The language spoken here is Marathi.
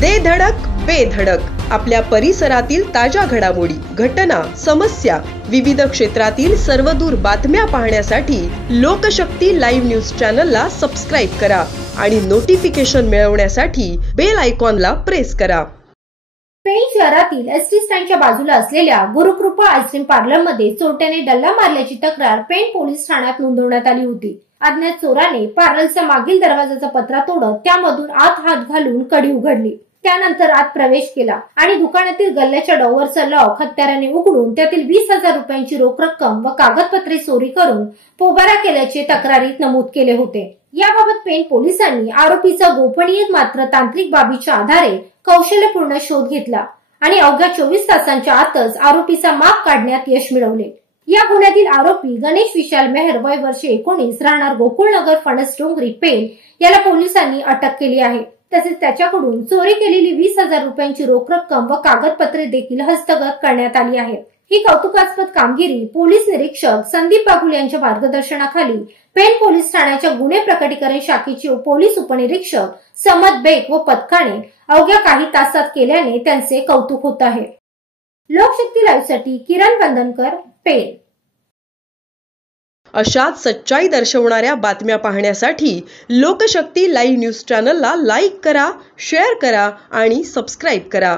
दे धडक बेधडक आपल्या परिसरातील ताज्या घडामोडी, घटना, समस्या, विविध क्षेत्रातील सर्वदूर बातम्या पाहण्यासाठी लोकशक्ती लाईव्ह न्यूज चॅनलला सबस्क्राईब करा आणि नोटिफिकेशन मिळवण्यासाठी बेल आयकॉनला प्रेस करा। पेण शहरातील एसटी स्टँडच्या बाजूला असलेल्या गुरुकृपा आईस्क्रीम पार्लरमध्ये चोरट्याने डल्ला मारल्याची तक्रार पेण पोलीस ठाण्यात नोंदवण्यात आली होती। अज्ञात चोराने पार्लरचा मागील दरवाजाचा पत्रा तोडत त्यामधून आत हात घालून कडी उघडली। त्यानंतर आत प्रवेश केला आणि दुकानातील गल्ल्याच्या डोअरचा लॉक हत्याराने उघडून त्यातील 20,000 रुपयांची रोख रक्कम व कागदपत्रे चोरी करून पोबारा केल्याचे तक्रारीत नमूद केले होते। याबाबत पेण पोलिसांनी आरोपीचा गोपनीय मात्र तांत्रिक बाबीच्या आधारे कौशल्यपूर्ण शोध घेतला आणि अवघ्या 24 तासांच्या आतच आरोपीचा माग काढण्यात यश मिळवले। या गुन्ह्यातील आरोपी गणेश विशाल मेहर वय वर्ष 19 राहणार गोकुळनगर फणस डोंगरी पेण याला पोलिसांनी अटक केली आहे। तसेच त्याच्याकडून चोरी केलेली 20,000 रुपयांची रोख रक्कम व कागदपत्रे देखील हस्तगत करण्यात आली आहेत। ही कौतुकास्पद कामगिरी पोलीस निरीक्षक संदीप बागुल यांच्या मार्गदर्शनाखाली पेण पोलीस ठाण्याच्या गुन्हे प्रकटीकरण शाखेचे पोलीस उपनिरीक्षक समद बेग व पथकाने अवघ्या काही तासात केल्याने त्यांचे कौतुक होत आहे। लोकशक्ती लाईव्ह साठी किरण बंधनकर, पेण। अशाच सच्चाई दर्शवणाऱ्या बातम्या पाहण्यासाठी लोकशक्ती लाईव्ह न्यूज चॅनलला लाईक करा, शेअर करा आणि सबस्क्राईब करा।